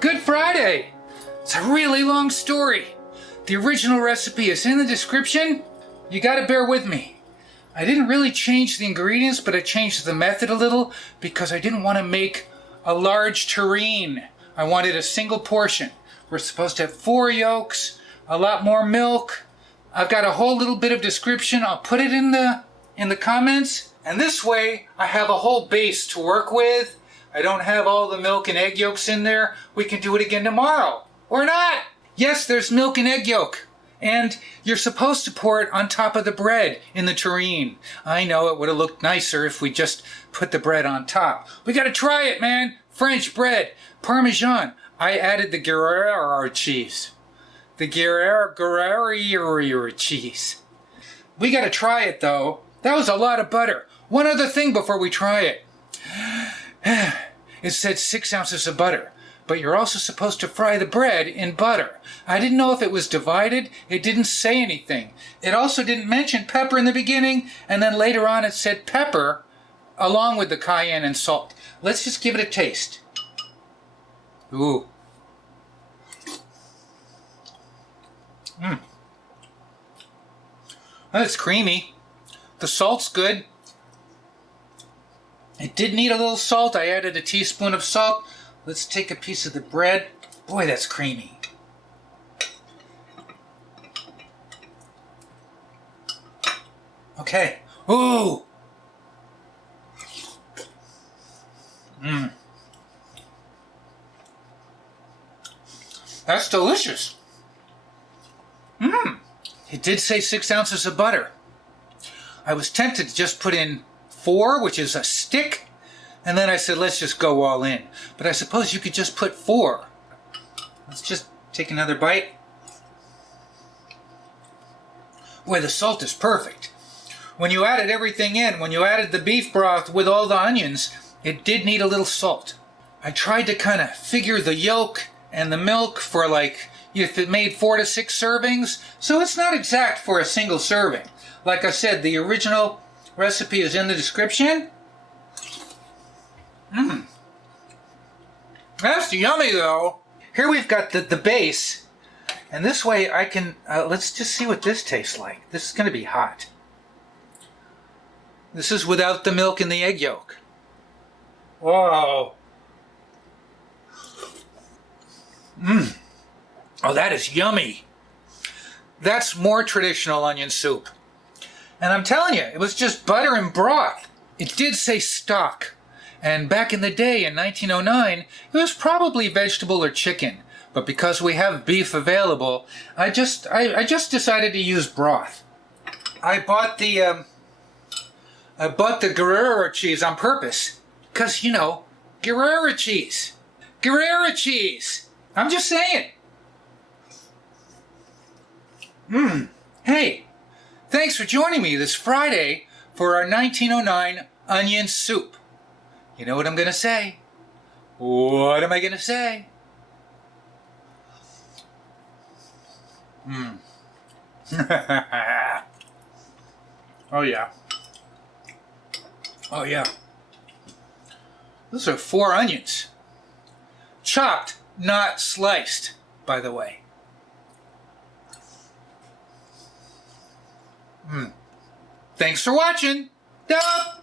Good Friday! It's a really long story. The original recipe is in the description. You gotta bear with me. I didn't really change the ingredients, but I changed the method a little because I didn't want to make a large tureen. I wanted a single portion. We're supposed to have 4 yolks, a lot more milk. I've got a whole little bit of description. I'll put it in the comments. And this way I have a whole base to work with. I don't have all the milk and egg yolks in there. We can do it again tomorrow. Or not! Yes, there's milk and egg yolk. And you're supposed to pour it on top of the bread in the tureen. I know it would have looked nicer if we just put the bread on top. We gotta try it, man. French bread, Parmesan. I added the Guerrero cheese. The Guerrero cheese. We gotta try it though. That was a lot of butter. One other thing before we try it. It said 6 ounces of butter. but you're also supposed to fry the bread in butter. I didn't know if it was divided. It didn't say anything. It also didn't mention pepper in the beginning, and then later on it said pepper along with the cayenne and salt. Let's just give it a taste. Ooh. That's creamy. The salt's good. It did need a little salt. I added a teaspoon of salt. Let's take a piece of the bread. Boy, that's creamy. Okay. Ooh. That's delicious. It did say 6 ounces of butter. I was tempted to just put in 4, which is a stick, and then I said, let's just go all in. But I suppose you could just put 4. Let's just take another bite. Boy, the salt is perfect. When you added everything in, when you added the beef broth with all the onions, it did need a little salt. I tried to kind of figure the yolk and the milk for like, if it made 4 to 6 servings, so it's not exact for a single serving. Like I said, the original recipe is in the description. That's yummy though. Here we've got the base, and this way I can, let's just see what this tastes like. This is going to be hot. This is without the milk and the egg yolk. Whoa. Oh, that is yummy. That's more traditional onion soup. And I'm telling you, it was just butter and broth. It did say stock. And back in the day, in 1909, it was probably vegetable or chicken. But because we have beef available, I just decided to use broth. I bought the Guerrero cheese on purpose. Because, you know, Guerrero cheese. Guerrero cheese. I'm just saying. Hey, thanks for joining me this Friday for our 1909 onion soup. You know what I'm going to say? What am I going to say? Oh yeah. Oh yeah. Those are 4 onions. Chopped, not sliced, by the way. Thanks for watching. Duh.